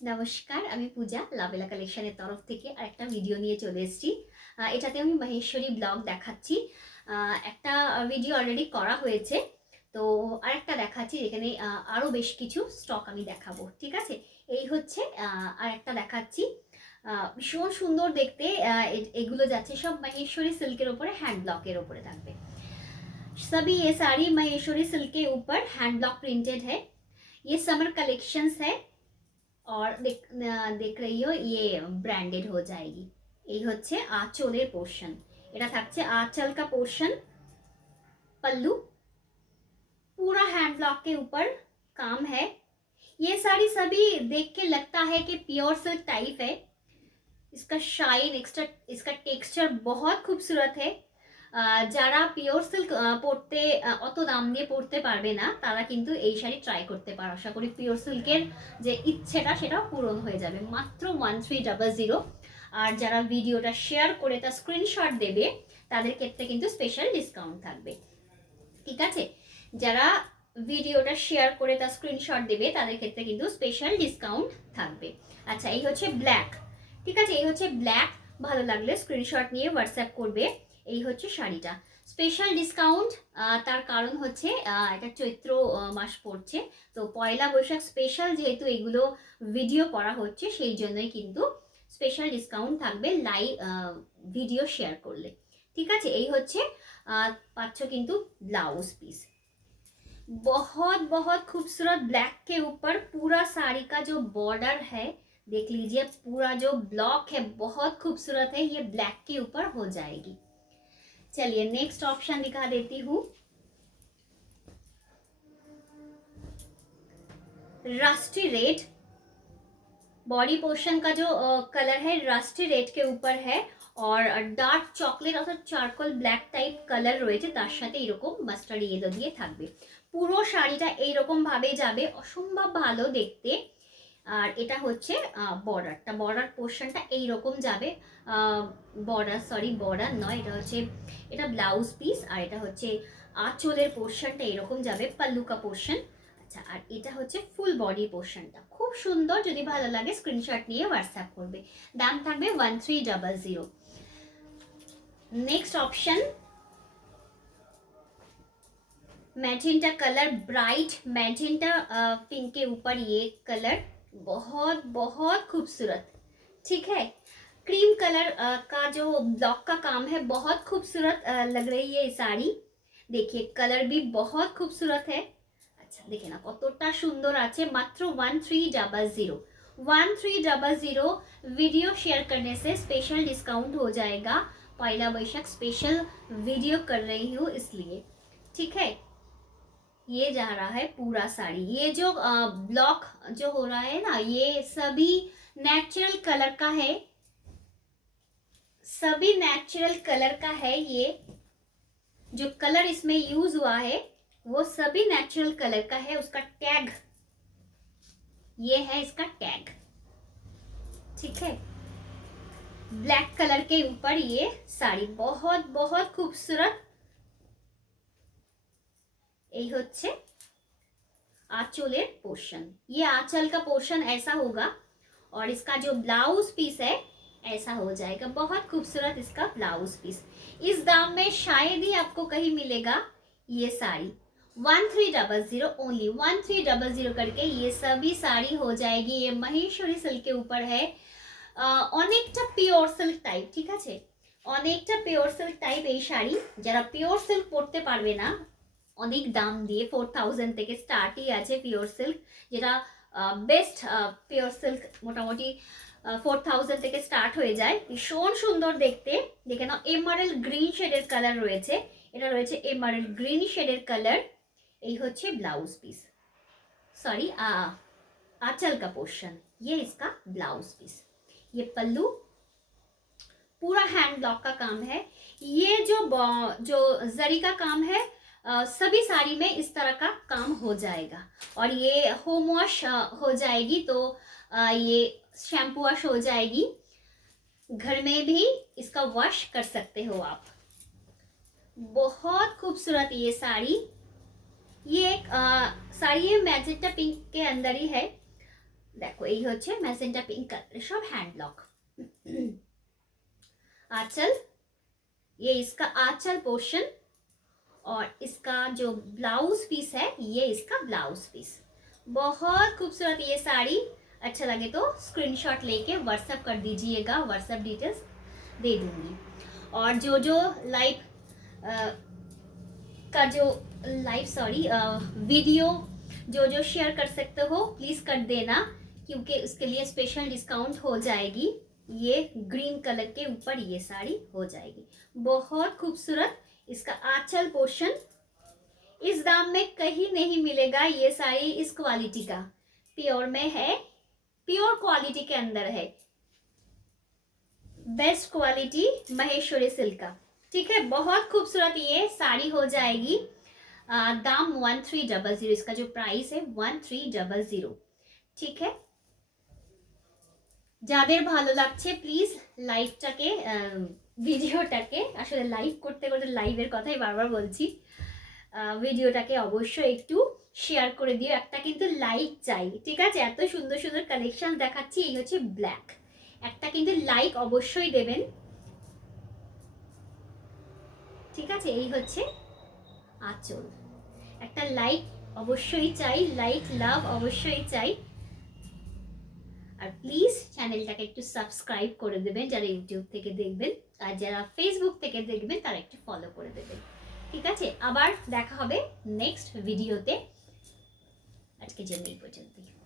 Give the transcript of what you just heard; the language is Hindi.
নমস্কার, আমি পূজা লাভেলা কালেকশনের তরফ থেকে আরেকটা ভিডিও নিয়ে চলে এসেছি। এটাতে আমি মহেশ্বরী ব্লগ দেখাচ্ছি। একটা ভিডিও অলরেডি করা হয়েছে, তো আরেকটা দেখাচ্ছি যেখানে আরও বেশ কিছু স্টক আমি দেখাবো। ঠিক আছে, এই হচ্ছে আরেকটা দেখাচ্ছি। ভীষণ সুন্দর দেখতে। এগুলো যাচ্ছে সব মহেশ্বরী সিল্কের ওপরে, হ্যান্ড ব্লকের ওপরে থাকবে। सभी ये साड़ी महेश्वरी सिल्क के ऊपर हैंड ब्लॉक प्रिंटेड है। ये समर कलेक्शंस है और দেখ रही हो ये ব্র্যান্ডেড हो जाएगी। এই হচ্ছে আঁচলের পোর্শন, এটা থাকছে आंचल का पोर्शन। पल्लू पूरा हैंड ब्लॉक के ऊपर काम है। ये साड़ी सभी देख के लगता है कि प्योर सिल्क टाइप है। इसका शाइन एक्स्ट्रा, इसका टेक्सचर बहुत खूबसूरत है। যারা পিওর সিল্ক পরতে অত দাম দিয়ে পরতে পারবে না তারা কিন্তু এই শাড়ি ট্রাই করতে পারো। আশা করি পিওর সিল্কের যে ইচ্ছেটা সেটা পূরণ হয়ে যাবে। মাত্র 1300। আর যারা ভিডিওটা শেয়ার করে তার স্ক্রিনশট দেবে তাদের ক্ষেত্রে কিন্তু স্পেশাল ডিসকাউন্ট থাকবে। ঠিক আছে, যারা ভিডিওটা শেয়ার করে তার স্ক্রিনশট দেবে তাদের ক্ষেত্রে কিন্তু স্পেশাল ডিসকাউন্ট থাকবে। আচ্ছা, এই হচ্ছে ব্ল্যাক। ঠিক আছে, এই হচ্ছে ব্ল্যাক। ভালো লাগলে স্ক্রিনশট নিয়ে হোয়াটসঅ্যাপ করবে। এই হচ্ছে শাড়িটা স্পেশাল ডিসকাউন্ট। তার কারণ হচ্ছে এটা চৈত্র মাস পড়ছে, তো পয়লা বৈশাখ স্পেশাল যেহেতু এগুলো ভিডিও করা হচ্ছে সেই জন্যই কিন্তু স্পেশাল ডিসকাউন্ট থাকবে লাইভ ভিডিও শেয়ার করলে। ঠিক আছে, এই হচ্ছে পাচ্ছ কিন্তু ब्लाउज पीस। बहुत बहुत खूबसूरत ब्लैक के ऊपर पूरा साड़ी का जो बॉर्डर है देख लीजिए, पूरा जो ब्लॉक है बहुत खूबसूरत है। ये ब्लैक के ऊपर हो जाएगी। चलिए नेक्स्ट ऑप्शन दिखा देती हूँ। रस्टी रेड बॉडी पोर्शन का जो कलर है रस्टी रेड के ऊपर है और डार्क चॉकलेट অর্থাৎ চারকোল ব্ল্যাক টাইপ কালার রয়েছে, তার সাথে এরকম মাস্টার্ড ইয়েলো দিয়ে থাকবে। পুরো শাড়িটা এইরকম ভাবে যাবে, অসম্ভব ভালো দেখতে। আর এটা হচ্ছে বর্ডারটা, বর্ডার পোর্শনটা এইরকম যাবে। বর্ডার নয়, এটা হচ্ছে এটা ব্লাউজ পিস। আর এটা হচ্ছে আঁচলের পোর্শনটা এরকম যাবে, পাল্লু কা পোর্শন। আচ্ছা, আর এটা হচ্ছে ফুল বডি পোর্শনটা। খুব সুন্দর, যদি ভালো লাগে স্ক্রিনশট নিয়ে হোয়াটসঅ্যাপ করবে। দাম থাকবে 1300। Next option magenta colour, bright magenta pink के ऊपर ये कलर बहुत बहुत खूबसूरत। ठीक है, क्रीम कलर का जो ब्लॉक का काम है बहुत खूबसूरत लग रही है ये साड़ी। देखिए कलर भी बहुत खूबसूरत है। अच्छा देखिए ना কতটা সুন্দর আছে। মাত্র 1300। 1300 वीडियो शेयर करने से स्पेशल डिस्काउंट हो जाएगा। पहला वैशाख स्पेशल वीडियो कर रही हूँ इसलिए। ठीक है, ये जा रहा है पूरा साड़ी। ये जो ब्लॉक जो हो रहा है ना, ये सभी नेचुरल कलर का है, सभी नेचुरल कलर का है। ये जो कलर इसमें यूज हुआ है वो सभी नेचुरल कलर का है। उसका टैग ये है, इसका टैग। ठीक है, ब्लैक कलर के ऊपर ये साड़ी बहुत बहुत खूबसूरत। এই হচ্ছে आंचलेर पोर्शन। ये आंचल का पोर्शन ऐसा होगा और इसका जो ब्लाउज पीस है ऐसा हो जाएगा। बहुत खूबसूरत इसका ब्लाउज पीस। इस दाम में शायद ही आपको कहीं मिलेगा ये साड़ी। 1300 ओनली, 1300 करके ये सभी साड़ी हो जाएगी। ये महेश्वरी सिल्क के ऊपर है। অনেকটা পিওর সিল্ক টাইপ। ঠিক আছে, অনেকটা পিওর সিল্ক টাইপ এই শাড়ি। যারা পিওর সিল্ক পরতে পারবে না, অনেক দাম দিয়ে 4000 থেকে স্টার্টই আছে পিওর সিল্ক, যেটা বেস্ট পিওর সিল্ক মোটামুটি 4000 থেকে স্টার্ট হয়ে যায়। ভীষণ সুন্দর দেখতে। দেখে নাও এমারেল্ড গ্রিন শেডের কালার রয়েছে, এটা রয়েছে এমারেল্ড গ্রিন শেডের কালার। এই হচ্ছে ব্লাউজ পিস, सॉरी आंचल का पोर्शन, ये इसका ब्लाउज पीस। ये पल्लू पूरा हैंड ब्लॉक का काम है। ये जो जरी का काम है सभी साड़ी में इस तरह का काम हो जाएगा। और ये होम वॉश हो जाएगी, तो ये शैम्पू वॉश हो जाएगी। घर में भी इसका वॉश कर सकते हो आप। बहुत खूबसूरत ये साड़ी। ये एक साड़ी है मैजेंटा पिंक के अंदर ही है। देखो এই হচ্ছে ম্যাজেন্টা পিঙ্ক কালার সব হ্যান্ড ব্লক। आंचल, ये इसका आंचल पोर्शन और इसका जो ब्लाउज पीस है ये इसका ब्लाउज पीस। बहुत खूबसूरत ये साड़ी। अच्छा लगे तो स्क्रीनशॉट लेके व्हाट्सएप कर दीजिएगा, व्हाट्सएप डिटेल्स दे दूंगी। और जो लाइव का जो लाइव वीडियो जो शेयर कर सकते हो प्लीज़ कर देना, क्योंकि उसके लिए स्पेशल डिस्काउंट हो जाएगी। ये ग्रीन कलर के ऊपर ये साड़ी हो जाएगी, बहुत खूबसूरत। इसका आंचल पोर्शन इस दाम में कहीं नहीं मिलेगा। ये साड़ी इस क्वालिटी का प्योर में है, प्योर क्वालिटी के अंदर है, बेस्ट क्वालिटी महेश्वरी सिल्क का। ठीक है, बहुत खूबसूरत ये साड़ी हो जाएगी। दाम 1300, इसका जो प्राइस है 1300। ठीक है, যাদের ভালো লাগছে প্লিজ লাইভটাকে ভিডিওটাকে আসলে লাইভ করতে করতে লাইভের কথাই বারবার বলছি, ভিডিওটাকে অবশ্যই একটু শেয়ার করে দিও। একটা কিন্তু লাইক চাই, ঠিক আছে? এত সুন্দর সুন্দর কালেকশন দেখাচ্ছি। এই হচ্ছে ব্ল্যাক, একটা কিন্তু লাইক অবশ্যই দেবেন, ঠিক আছে? এই হচ্ছে আঁচল, একটা লাইক অবশ্যই চাই, লাইক লাভ অবশ্যই চাই। আর প্লিজ চ্যানেলটাকে একটু সাবস্ক্রাইব করে দেবেন যারা ইউটিউব থেকে দেখবেন, আর যারা ফেসবুক থেকে দেখবেন তারা একটু ফলো করে দেবেন, ঠিক আছে? আবার দেখা হবে নেক্সট ভিডিওতে। আজকে জন্য এই পর্যন্তই।